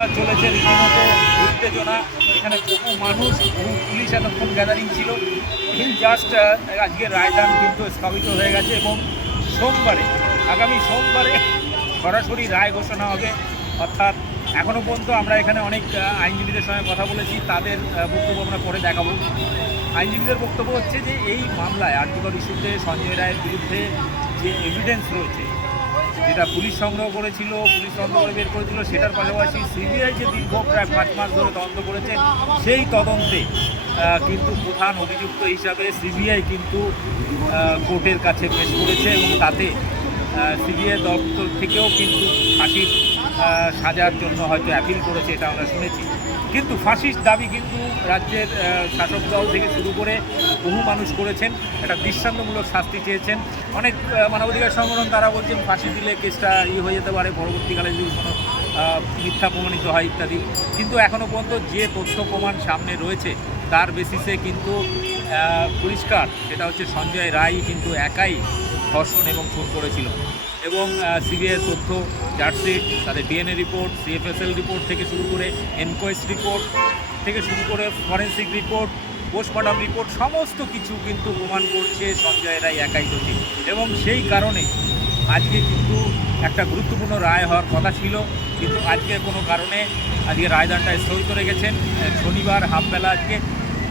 চলেছে রীতিমতো উত্তেজনা। এখানে বহু মানুষ, বহু পুলিশ এতক্ষণ গ্যাদারিং ছিল। এই জাস্ট আজকে রায়দান কিন্তু স্থগিত হয়ে গেছে এবং সোমবারে, আগামী সোমবারে সরাসরি রায় ঘোষণা হবে। অর্থাৎ এখনও পর্যন্ত আমরা এখানে অনেক আইনজীবীদের সঙ্গে কথা বলেছি, তাদের বক্তব্য আমরা পরে দেখাবো। আইনজীবীদের বক্তব্য হচ্ছে যে, এই মামলায় আর্টিকল ইস্যুতে সঞ্জয় রায়ের বিরুদ্ধে যে এভিডেন্স রয়েছে যেটা পুলিশ সংগ্রহ করেছিল, পুলিশ তদন্ত করে বের করেছিল, সেটার পাশাপাশি সিবিআই যে দীর্ঘ প্রায় পাঁচ মাস ধরে তদন্ত করেছে, সেই তদন্তে কিন্তু প্রধান অভিযুক্ত হিসাবে সিবিআই কিন্তু কোর্টের কাছে পেশ করেছে এবং তাতে সিবিআই দপ্তর থেকেও কিন্তু ফাঁসির সাজার জন্য হয়তো অ্যাপিল করেছে, এটা আমরা শুনেছি। কিন্তু ফাঁসির দাবি কিন্তু রাজ্যের শাসক দল থেকে শুরু করে বহু মানুষ করেছেন, একটা দৃষ্টান্তমূলক শাস্তি চেয়েছেন। অনেক মানবাধিকার সংগঠন তারা বলছেন, ফাঁসি দিলে কেসটা ই হয়ে যেতে পারে, পরবর্তীকালে যদি কোনো মিথ্যা প্রমাণিত হয় ইত্যাদি। কিন্তু এখনও পর্যন্ত যে তথ্য প্রমাণ সামনে রয়েছে, তার বেসিসে কিন্তু পরিষ্কার। সেটা হচ্ছে সঞ্জয় রায় কিন্তু একাই ধর্ষণ এবং খুন করেছিল। এবং সিবিআইয়ের তথ্য চার্জশিট তাদের ডিএনএ রিপোর্ট, সিএফএসএল রিপোর্ট থেকে শুরু করে এনকোয়েস্ট রিপোর্ট থেকে শুরু করে ফরেন্সিক রিপোর্ট, পোস্টমর্টম রিপোর্ট, সমস্ত কিছু কিন্তু প্রমাণ করছে সঞ্জয় রায় একাই দোষী এবং সেই কারণে আজকে কিন্তু একটা গুরুত্বপূর্ণ রায় হওয়ার কথা ছিল, কিন্তু আজকে কোনো কারণে আজকে রায়দানটা স্থগিত রেখেছেন শনিবার হাফবেলা আজকে।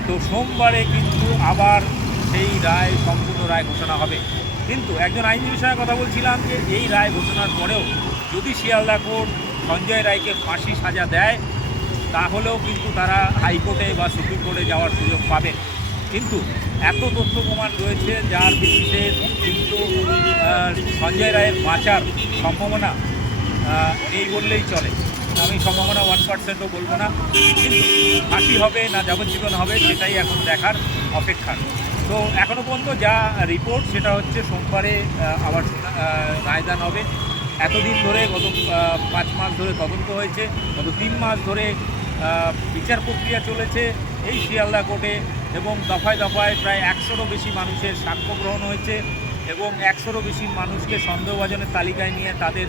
তো সোমবারে কিন্তু আবার সেই রায়, সম্পূর্ণ রায় ঘোষণা হবে। কিন্তু একজন আইনজীবীর সঙ্গে কথা বলছিলাম যে এই রায় ঘোষণার পরেও যদি শিয়ালদা কোর্ট সঞ্জয় রায়কে ফাঁসি সাজা দেয়, তাহলেও কিন্তু তারা হাইকোর্টে বা সুপ্রিম কোর্টে যাওয়ার সুযোগ পাবেন কিন্তু এত তথ্য প্রমাণ রয়েছে যার ভিত্তিতে কিন্তু সঞ্জয় রায়ের বাঁচার সম্ভাবনা নেই বললেই চলে। আমি সম্ভাবনা ওয়ান পার্সেন্টও বলব না। কিন্তু ফাঁসি হবে না যাবজ্জীবন হবে সেটাই এখন দেখার অপেক্ষা। তো এখনও পর্যন্ত যা রিপোর্ট সেটা হচ্ছে সোমবারে আবার রায়দান হবে। এতদিন ধরে গত পাঁচ মাস ধরে তদন্ত হয়েছে। গত তিন মাস ধরে বিচার প্রক্রিয়া চলেছে এই শিয়ালদা কোর্টে এবং দফায় দফায় প্রায় একশোরও বেশি মানুষের সাক্ষ্য গ্রহণ হয়েছে এবং একশোরও বেশি মানুষকে সন্দেহভাজনের তালিকায় নিয়ে তাদের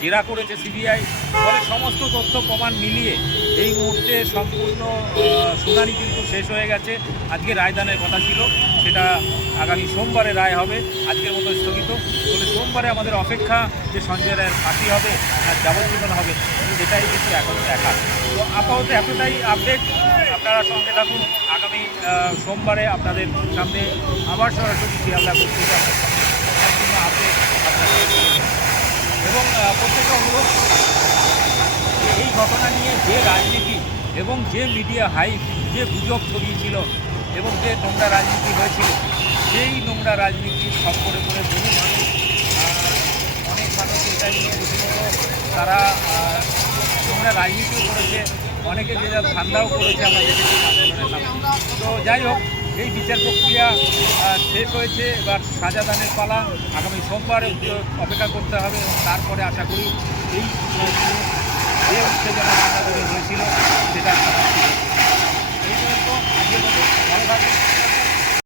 জেরা করেছে সিবিআই। ফলে সমস্ত তথ্য প্রমাণ মিলিয়ে এই মুহূর্তে সম্পূর্ণ শুনানি কিন্তু শেষ হয়ে গেছে। আজকে রায়দানের কথা ছিল, সেটা আগামী সোমবারে রায় হবে, আজকের মতো স্থগিত। বলে সোমবারে আমাদের অপেক্ষা যে সঞ্জয় রায়ের ফাঁসি হবে আর যাবজ্জীবন হবে, সেটাই কিন্তু এখন দেখা। তো আপাতত এতটাই আপডেট। আপনারা সঙ্গে থাকুন। আগামী সোমবারে আপনাদের সামনে আবার সরাসরি শিয়ালদা করতে আপনার সঙ্গে সম্পূর্ণ আপডেট আপনাদের তুলে ধরবো। এবং আহ, প্রত্যেকটা অনুরোধ যে এই ঘটনা নিয়ে যে রাজনীতি এবং যে মিডিয়া হাইপ যে গুজব ছড়িয়েছিল এবং যে নোংরা রাজনীতি হয়েছিল, সেই নোংরা রাজনীতি সব করে করে বহু মানুষ অনেক মানুষ এটা নিয়ে তারা নোংরা রাজনীতিও করেছে, অনেকে যে যা ঠান্ডাও করেছে আমরা দেখেছি তো যাই হোক, এই বিচার প্রক্রিয়া শেষ হয়েছে, এবার সাজাদানের পালা। আগামী সোমবার অপেক্ষা করতে হবে তারপরে আশা করি এই